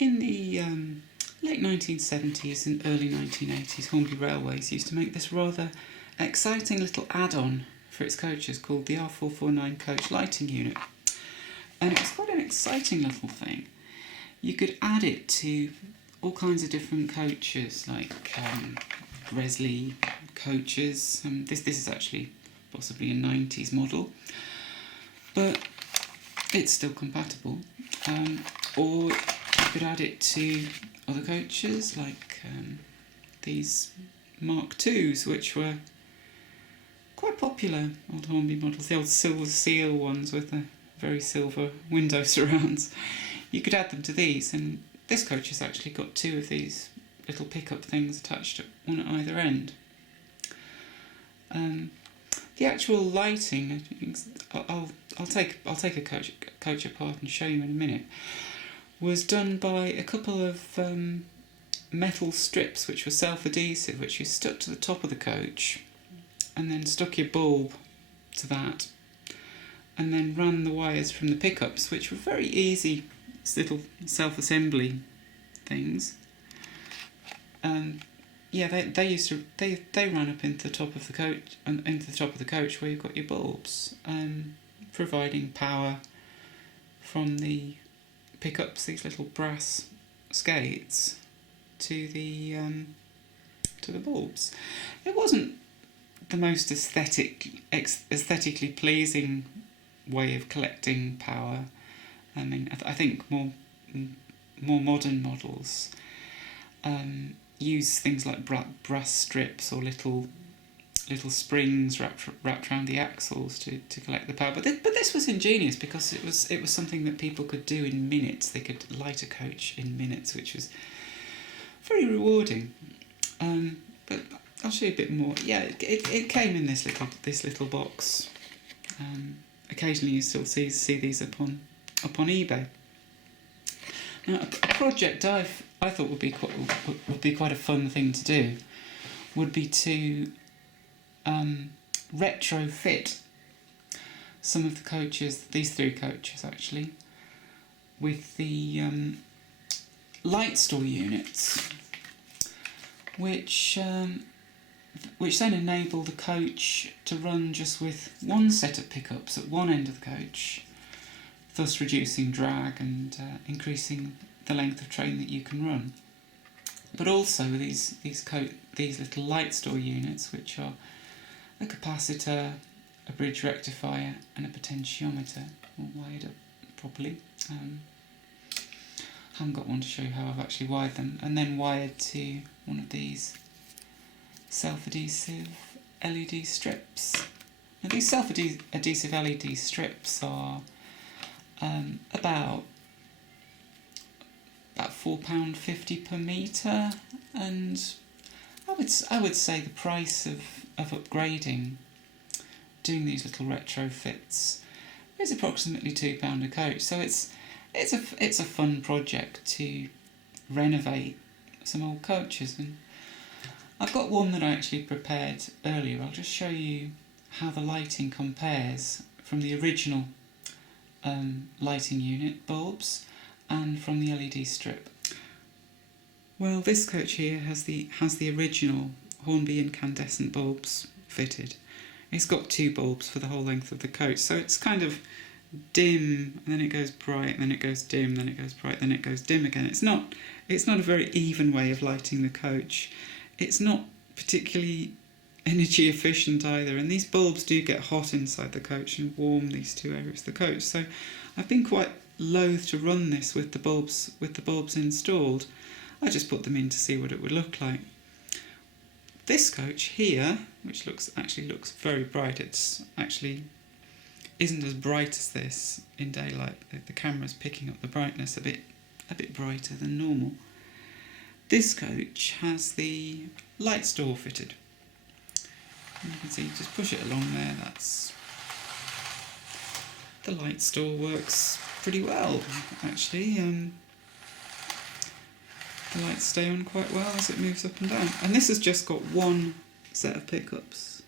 In the late 1970s and early 1980s, Hornby Railways used to make this rather exciting little add-on for its coaches called the R449 coach lighting unit. And it was quite an exciting little thing. You could add it to all kinds of different coaches, like Gresley coaches. This is actually possibly a 90s model, but it's still compatible. Or you could add it to other coaches, like these Mark IIs, which were quite popular, old Hornby models, the old silver seal ones with the very silver window surrounds. You could add them to these, and this coach has actually got two of these little pickup things attached to one at either end. The actual lighting, I'll take a coach apart and show you in a minute, was done by a couple of metal strips which were self-adhesive, which you stuck to the top of the coach and then stuck your bulb to that, and then ran the wires from the pickups, which were very easy little self-assembly things. Yeah, they ran up into the top of the coach, and into the top of the coach where you've got your bulbs, providing power from the pickups, these little brass skates, to the bulbs. It wasn't the most aesthetically pleasing way of collecting power. I mean, I think more modern models use things like brass strips or little springs wrapped around the axles to collect the power. But this was ingenious because it was something that people could do in minutes. They could light a coach in minutes, which was very rewarding. But I'll show you a bit more. Yeah, it came in this little box. Occasionally you still see these up on eBay. Now, a project I thought would be quite a fun thing to do would be to retrofit some of the coaches, these three coaches actually, with the Lightstore units, which then enable the coach to run just with one set of pickups at one end of the coach, thus reducing drag and increasing the length of train that you can run. But also these little Lightstore units, which are a capacitor, a bridge rectifier and a potentiometer, all wired up properly. Haven't got one to show you how I've actually wired them, and then wired to one of these self-adhesive LED strips. Now these self-adhesive LED strips are about £4.50 per metre, and I would say the price of upgrading, doing these little retrofits, is approximately £2 a coach. So it's a fun project to renovate some old coaches, and I've got one that I actually prepared earlier. I'll just show you how the lighting compares from the original lighting unit bulbs and from the LED strip. Well, this coach here has the original Hornby incandescent bulbs fitted. It's got two bulbs for the whole length of the coach, so it's kind of dim, and then it goes bright, and then it goes dim, then it goes bright, then it goes dim again. It's not a very even way of lighting the coach. It's not particularly energy efficient either, and these bulbs do get hot inside the coach and warm these two areas of the coach. So I've been quite loath to run this with the bulbs installed. I just put them in to see what it would look like. This coach here, which actually looks very bright, it's actually isn't as bright as this in daylight. The camera's picking up the brightness a bit brighter than normal. This coach has the Lightstore fitted. You can see, just push it along there. The Lightstore works pretty well, actually. The lights stay on quite well as it moves up and down. And this has just got one set of pickups,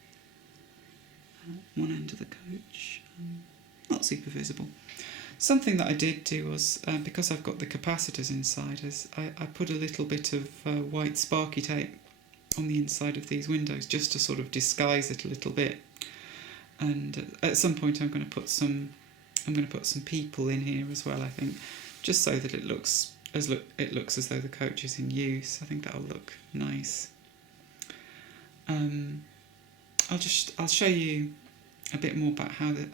one end of the coach, not super visible. Something that I did do was, because I've got the capacitors inside, is I put a little bit of white sparky tape on the inside of these windows just to sort of disguise it a little bit. And at some point I'm going to put some people in here as well, I think, just so that it looks as though the coach is in use. I think that'll look nice. I'll show you a bit more about how the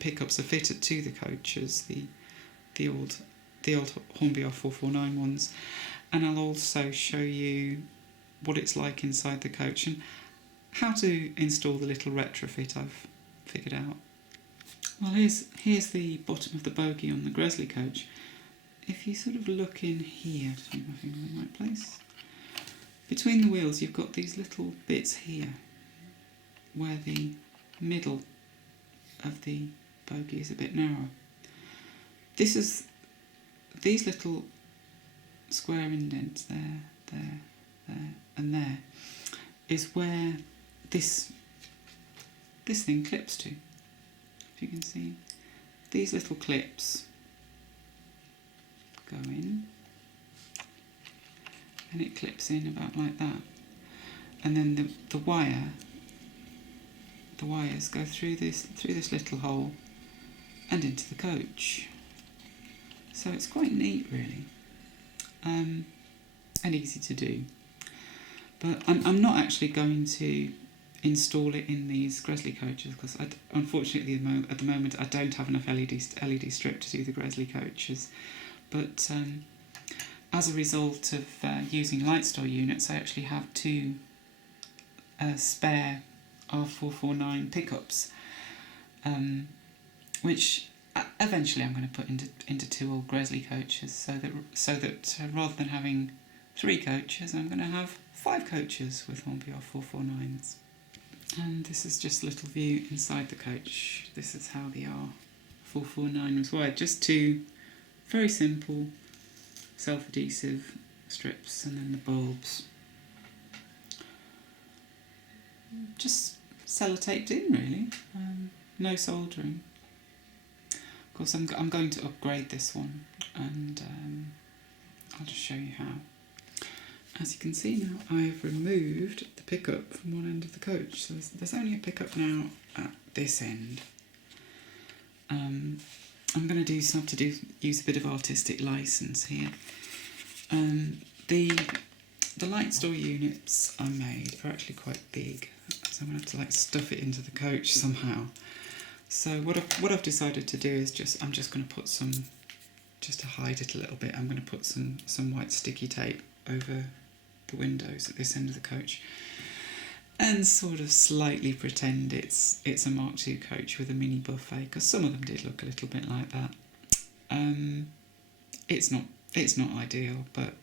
pickups are fitted to the coaches, the old Hornby R449 ones, and I'll also show you what it's like inside the coach and how to install the little retrofit I've figured out. Well, here's the bottom of the bogie on the Gresley coach. If you sort of look in here, to make my finger in the right place, between the wheels you've got these little bits here where the middle of the bogie is a bit narrow. These little square indents there, and there is where this thing clips to. If you can see, these little clips go in, and it clips in about like that, and then the wires go through this little hole and into the coach. So it's quite neat, really, and easy to do. But I'm not actually going to install it in these Gresley coaches because unfortunately at the moment I don't have enough LED strip to do the Gresley coaches. But as a result of using Lightstore units, I actually have two spare R449 pickups, which eventually I'm going to put into two old Gresley coaches, so that rather than having 3 coaches, I'm going to have 5 coaches with Hornby R449s. And this is just a little view inside the coach. This is how the R449 was wired. Just 2 very simple self-adhesive strips, and then the bulbs just sellotaped in, really. No soldering. Of course, I'm going to upgrade this one, and I'll just show you how. As you can see now, I've removed the pickup from one end of the coach, so there's only a pickup now at this end. I'm going to use a bit of artistic license here. The Lightstore units I made are actually quite big, so I'm going to have to stuff it into the coach somehow. So what I've decided to do is I'm just going to put some, just to hide it a little bit, I'm going to put some white sticky tape over the windows at this end of the coach, and sort of slightly pretend it's a Mark II coach with a mini buffet, because some of them did look a little bit like that. It's not ideal, but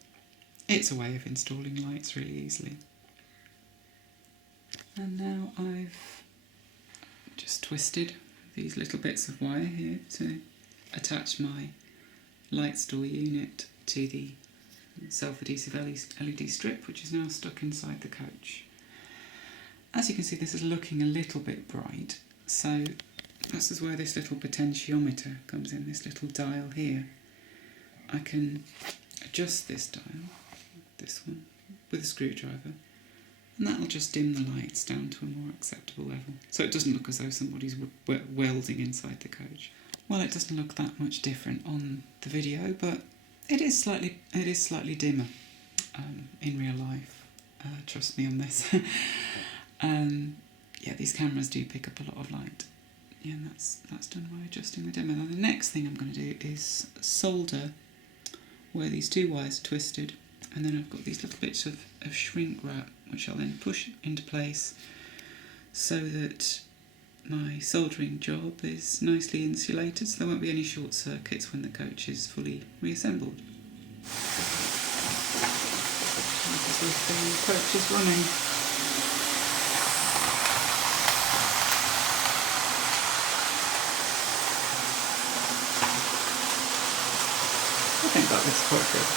it's a way of installing lights really easily. And now I've just twisted these little bits of wire here to attach my Lightstore unit to the self-adhesive LED strip, which is now stuck inside the coach. As you can see, this is looking a little bit bright, so this is where this little potentiometer comes in, this little dial here. I can adjust this dial, this one, with a screwdriver, and that'll just dim the lights down to a more acceptable level, so it doesn't look as though somebody's welding inside the coach. Well, it doesn't look that much different on the video, but it is slightly dimmer in real life. Trust me on this. Yeah, these cameras do pick up a lot of light. Yeah, and that's done by adjusting the dimmer. Now the next thing I'm going to do is solder where these 2 wires are twisted, and then I've got these little bits of Shrinkwrap which I'll then push into place so that my soldering job is nicely insulated, so there won't be any short circuits when the coach is fully reassembled. This is the coach is running. I think that looks quite good.